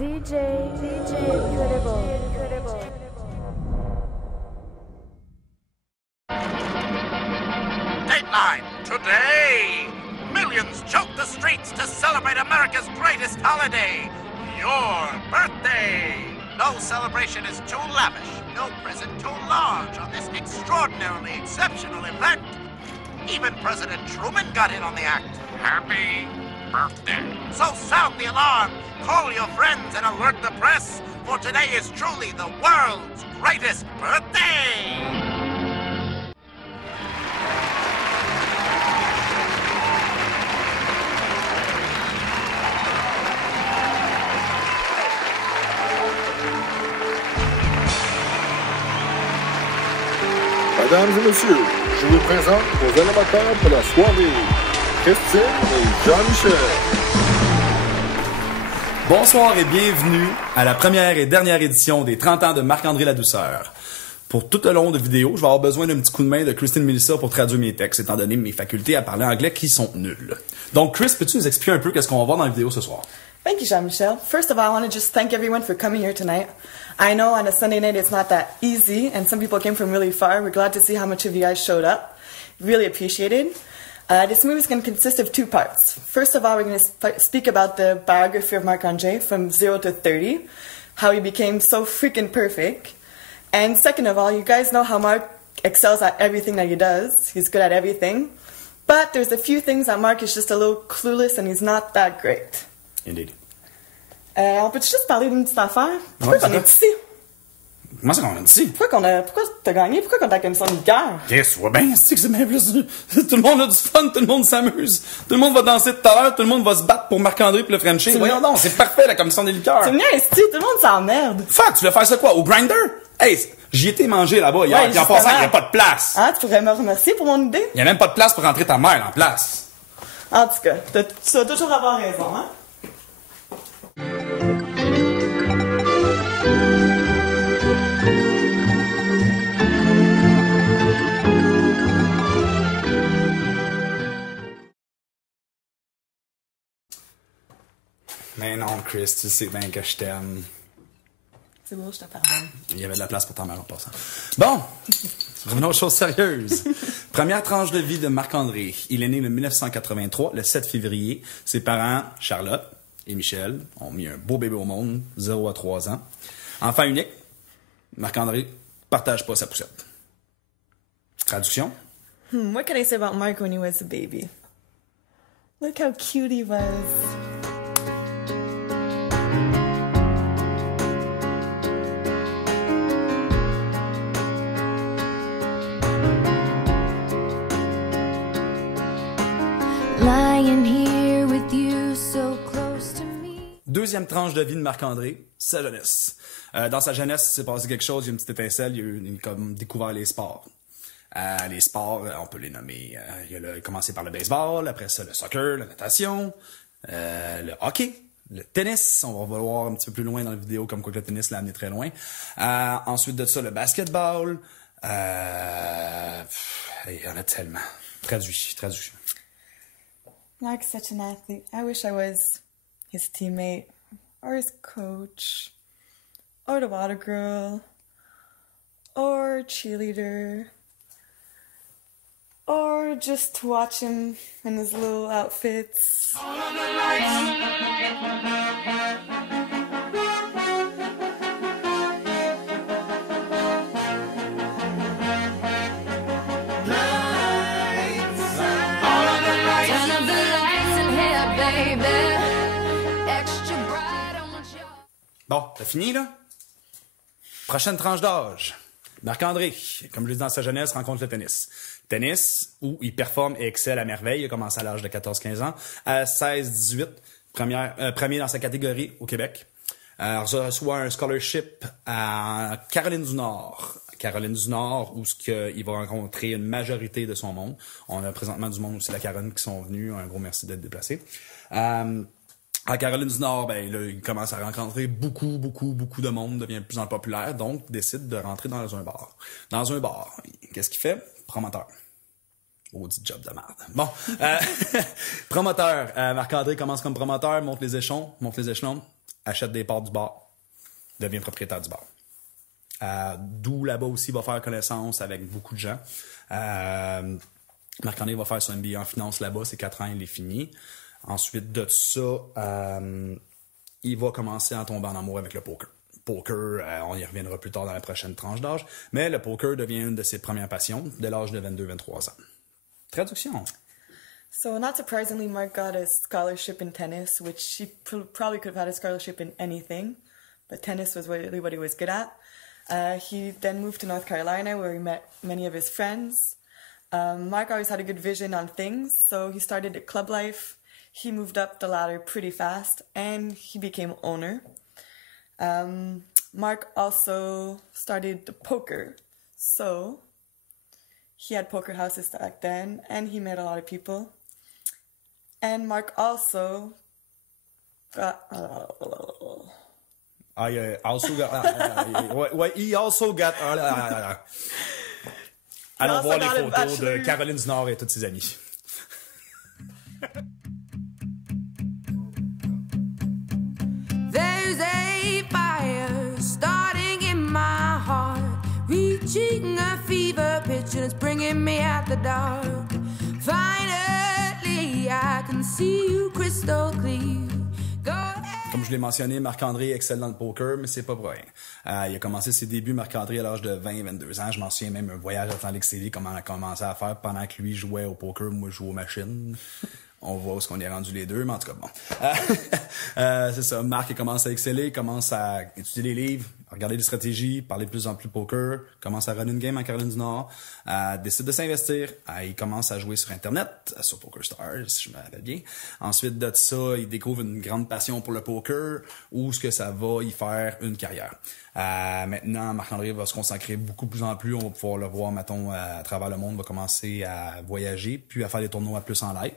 DJ Incredible. Dateline today. Millions choke the streets to celebrate America's greatest holiday, your birthday. No celebration is too lavish, no present too large on this extraordinarily exceptional event. Even President Truman got in on the act. Happy birthday. So sound the alarm, call your friends, and alert the press, for today is truly the world's greatest birthday. Mesdames et messieurs, je vous présente vos animateurs pour la soirée, Christine et Jean-Michel. Bonsoir et bienvenue à la première et dernière édition des 30 ans de Marc-André Ladouceur. Pour tout le long de vidéo, je vais avoir besoin d'un petit coup de main de Christine Melissa pour traduire mes textes, étant donné mes facultés à parler anglais qui sont nulles. Donc Chris, peux-tu nous expliquer un peu qu'est-ce qu'on va voir dans la vidéo ce soir? Thank you, Jean-Michel. First of all, I want to just thank everyone for coming here tonight. I know on a Sunday night it's not that easy, and some people came from really far. We're glad to see how much of you guys showed up. Really appreciated. This movie is going to consist of two parts. First of all, we're going to speak about the biography of Marc-André from 0 to 30, how he became so freaking perfect. And second of all, you guys know how Mark excels at everything that he does. He's good at everything. But there's a few things that Mark is just a little clueless and he's not that great. Indeed. On peut juste parler d'une petite affaire? Pourquoi Ouais, qu'on est ici? Comment ça qu'on est ici? Pourquoi t'as gagné? Pourquoi qu'on t'a commission de guerre? Chris, ouais ben, c'est que c'est bien plus... Tout le monde a du fun, tout le monde s'amuse. Tout le monde va danser tout à l'heure, tout le monde va se battre pour Marc-André et le Frenchie. Voyons donc, c'est parfait la commission des liqueurs. C'est bien ici, tout le monde s'emmerde. Fuck, tu veux faire ça quoi? Au grinder? Hey, j'y étais mangé là-bas hier, Ouais, puis en passant, il n'y a pas de place. Ah, tu pourrais me remercier pour mon idée? Il n'y a même pas de place pour rentrer ta mère en place. En tout cas, tu vas toujours avoir raison, hein? Mais non, Chris, tu sais bien que je t'aime. C'est beau, je te pardonne. Il y avait de la place pour ta mère en passant. Bon, revenons aux choses sérieuses. Première tranche de vie de Marc-André. Il est né en 1983, le 7 février. Ses parents, Charlotte et Michel, ont mis un beau bébé au monde, 0 à 3 ans. Enfant unique, Marc-André partage pas sa poussette. Traduction? What can I say about Mark when he was a baby? Look how cute he was. Lying here with you so close to me. Deuxième tranche de vie de Marc-André, sa jeunesse. Dans sa jeunesse, il s'est passé quelque chose, il y a une petite étincelle, il a comme découvert les sports. Les sports, on peut les nommer. Il a commencé par le baseball, après ça le soccer, la natation, le hockey, le tennis. On va voir un petit peu plus loin dans la vidéo comme quoi le tennis l'a amené très loin. Ensuite de ça, le basketball. Il y en a tellement. Traduit. Mark's such an athlete. I wish I was his teammate, or his coach, or the water girl, or cheerleader, or just watch him in his little outfits. Turn up the lights in here, baby. Extra bright, I want you. Bon, t'as fini, là? Prochaine tranche d'âge. Marc-André, comme je l'ai dit dans sa jeunesse, rencontre le tennis. Tennis, où il performe et excelle à merveille. Il a commencé à l'âge de 14-15 ans. À 16-18, premier dans sa catégorie au Québec. Reçoit un scholarship à Caroline du Nord. Où il va rencontrer une majorité de son monde. On a présentement du monde aussi de la Caroline qui sont venus. Un gros merci d'être déplacés. À Caroline du Nord, ben, là, il commence à rencontrer beaucoup de monde, devient de plus en plus populaire, donc il décide de rentrer dans un bar. Dans un bar, qu'est-ce qu'il fait? Promoteur. Maudit job de merde. Bon, promoteur. Marc-André commence comme promoteur, monte les échelons. achète des parts du bar, devient propriétaire du bar. D'où là-bas aussi il va faire connaissance avec beaucoup de gens. Marc-André va faire son MBA en finance là-bas, c'est 4 ans, il est fini. Ensuite de ça, il va commencer à tomber en amour avec le poker. On y reviendra plus tard dans la prochaine tranche d'âge, mais le poker devient une de ses premières passions dès l'âge de 22-23 ans. Traduction. So, not surprisingly, Mark got a scholarship in tennis, which he probably could have had a scholarship in anything, but tennis was really what he was good at. He then moved to North Carolina, where he met many of his friends. Mark always had a good vision on things, so he started at club life. He moved up the ladder pretty fast, and he became owner. Mark also started the poker, so he had poker houses back then, and he met a lot of people. And Mark also got... I also got... he also got... Allons voir les photos de Caroline du Nord et toutes ses amies. There's a fire starting in my heart, reaching a fever pitch and it's bringing me out the dark. Finally, I can see you crystal clear. Go ahead. Comme je l'ai mentionné, Marc-André excelle dans le poker, mais c'est pas pour rien. Il a commencé ses débuts, Marc-André, à l'âge de 20-22 ans. Je m'en souviens même un voyage à Atlantic City, comment on a commencé à faire pendant que lui jouait au poker, moi je jouais aux machines. On voit où est-ce qu'on est rendu les deux, mais en tout cas, bon. C'est ça, Marc il commence à exceller, il commence à étudier les livres, à regarder des stratégies, parler de plus en plus de poker, commence à runner une game en Caroline du Nord, décide de s'investir, il commence à jouer sur Internet, sur PokerStars, si je me rappelle bien. Ensuite de ça, il découvre une grande passion pour le poker, où ce que ça va y faire une carrière. Maintenant, Marc-André va se consacrer beaucoup plus en plus, on va pouvoir le voir, mettons, à travers le monde, va commencer à voyager, puis à faire des tournois plus en live.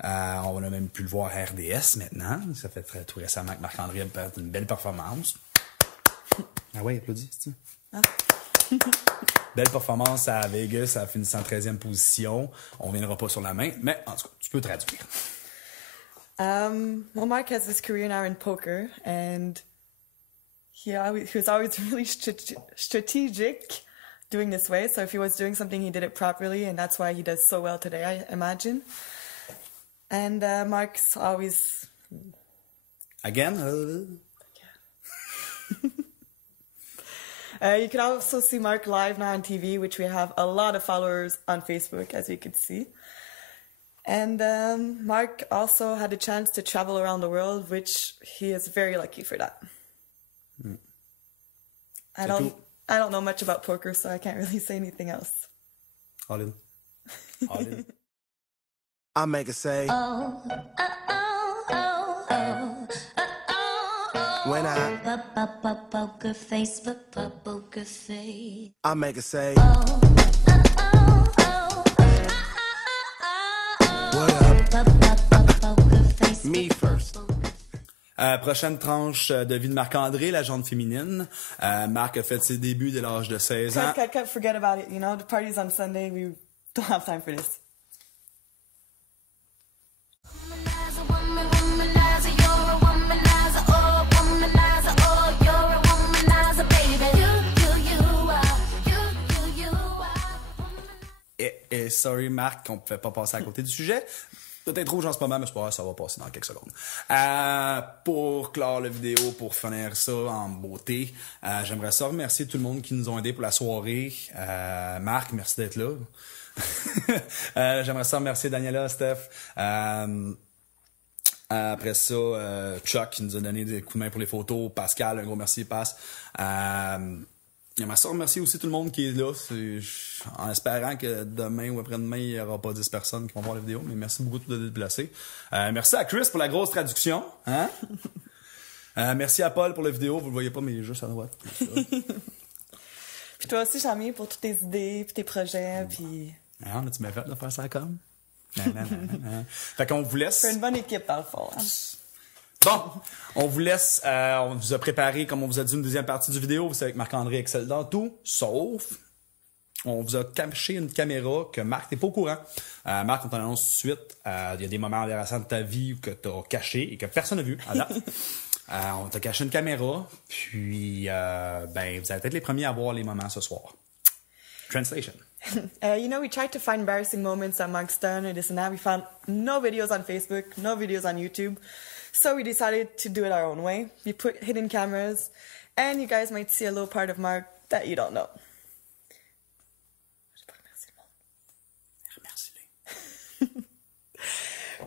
On a même pu le voir à RDS maintenant. Ça fait tout récemment que Marc-André a fait une belle performance. Ah ouais, applaudis, c'est-tu? Ah. Belle performance à Vegas, a fini en 13e position. On ne viendra pas sur la main, mais en tout cas, tu peux traduire. Well, Mark has his career now in poker, and he was always really strategic doing this way. So if he was doing something, he did it properly, and that's why he does so well today, I imagine. And Mark's always... Again? You can also see Mark live now on TV, which we have a lot of followers on Facebook, as you can see. And Mark also had a chance to travel around the world, which he is very lucky for that. I don't know much about poker, so I can't really say anything else. All in. All in. I make it say, Oh, oh, oh, oh, oh, oh, oh. when I Poker face, poker face. I make it say, Oh, oh, oh, what up? poker face. Me first. Prochaine tranche de vie de Marc-André, la jante féminine. Marc a fait ses débuts dès l'âge de 16 ans. Can't forget about it, you know? The party's on Sunday. We don't have time for this. Womanizer, you're a womanizer, oh, womanizer, oh, you're a womanizer, baby. You are. Et sorry Marc, on ne pouvait pas passer à côté du sujet. Peut-être rouge en ce moment, mais c'est pas grave, ça va passer dans quelques secondes. Pour clore la vidéo, pour finir ça en beauté, j'aimerais ça remercier tout le monde qui nous ont aidés pour la soirée. Marc, merci d'être là. J'aimerais ça remercier Daniela, Steph. Après ça, Chuck qui nous a donné des coups de main pour les photos. Pascal, un gros merci, Pass. J'aimerais ça remercier aussi tout le monde qui est là. En espérant que demain ou après-demain, il n'y aura pas 10 personnes qui vont voir la vidéo. Mais merci beaucoup de déplacer. Merci à Chris pour la grosse traduction. Hein? Merci à Paul pour la vidéo. Vous ne le voyez pas, mais il est juste à droite. Puis toi aussi, Jamie, pour toutes tes idées, puis tes projets, puis... Hein, as-tu bien fait de faire ça comme? Fait qu'on vous laisse. C'est une bonne équipe, dans le fond. Hein? Bon, on vous laisse. On vous a préparé, comme on vous a dit, une deuxième partie du vidéo. Vous savez que Marc-André excelle dans tout, sauf... On vous a caché une caméra que Marc n'est pas au courant. Marc, on t'en annonce tout de suite. Il y a des moments embarrassants de ta vie que tu as cachés et que personne n'a vu. On t'a caché une caméra, puis ben, vous allez être les premiers à voir les moments ce soir. Translation. You know, we tried to find embarrassing moments that Mark's done or this and that. We found no videos on Facebook, no videos on YouTube. So we decided to do it our own way. We put hidden cameras, and you guys might see a little part of Mark that you don't know.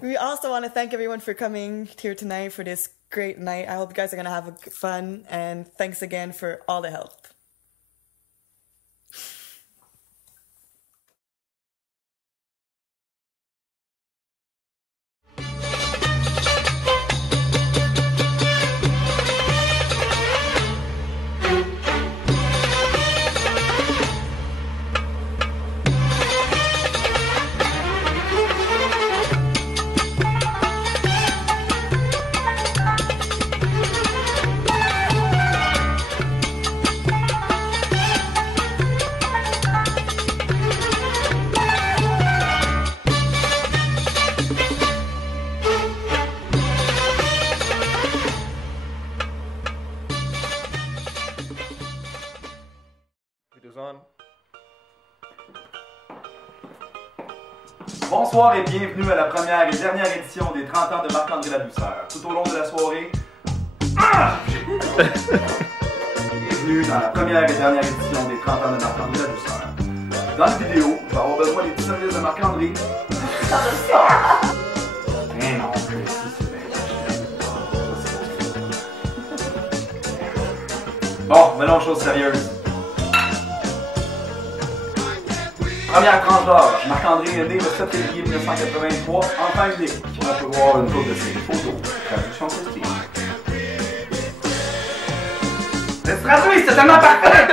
We also want to thank everyone for coming here tonight for this great night. I hope you guys are going to have fun, and thanks again for all the help. Bonsoir et bienvenue à la première et dernière édition des 30 ans de Marc-André Labousseur. Tout au long de la soirée, bienvenue dans la première et dernière édition des 30 ans de Marc-André Labousseur. Dans la vidéo, je vais avoir besoin des petits services de Marc-André. Mais non, c'est bien. Bon, maintenant aux choses sérieuses. Première tranche d'âge, Marc-André est né le 7 février 1983, enfant unique. On peut voir une couple de ses photos. Traduction Christine. C'est traduit, c'est tellement parfait!